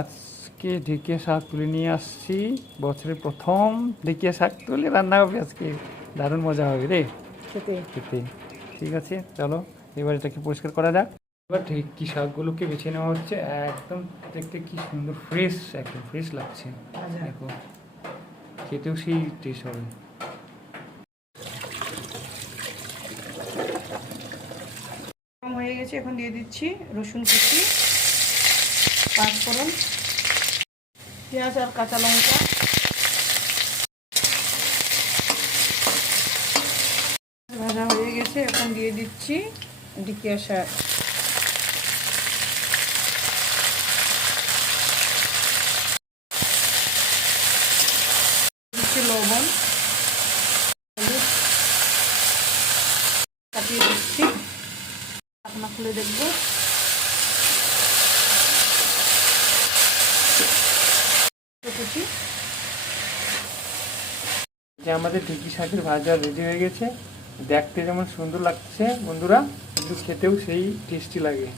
আজকে ঢেঁকিয়া শাক তুলে নিয়ে আসছি, বছরের প্রথম ঢেঁকিয়া শাক তুলে রান্না হবে আজকে। দারুণ মজা হবে রে খেতে। ঠিক আছে, চলো এবার এটাকে পরিষ্কার করা যাক। এবার ঢেঁকি শাকগুলোকে বেছে নেওয়া হচ্ছে। একদম দেখতে কি সুন্দর ফ্রেশ, একদম ফ্রেশ লাগছে। দেখো খেতেও সেই টেস্ট হবে। হয়ে গেছে, এখন দিয়ে দিচ্ছি রসুন কুচি, পাঁচফোড়ন, পেঁয়াজ আর কাঁচা লঙ্কা। ভাজা হয়ে গেছে, এখন দিয়ে দিচ্ছি ঢেঁকিয়া শাক। দিচ্ছি লবণ, হলুদ, কাটিয়ে দিচ্ছি। ঢাকনা খুলে দেখবো। কুচি আমাদের ঢেঁকি শাকের ভাজা রেডি হয়ে গেছে। দেখতে যেমন সুন্দর লাগছে বন্ধুরা, কিন্তু খেতেও সেই টেস্টি লাগে।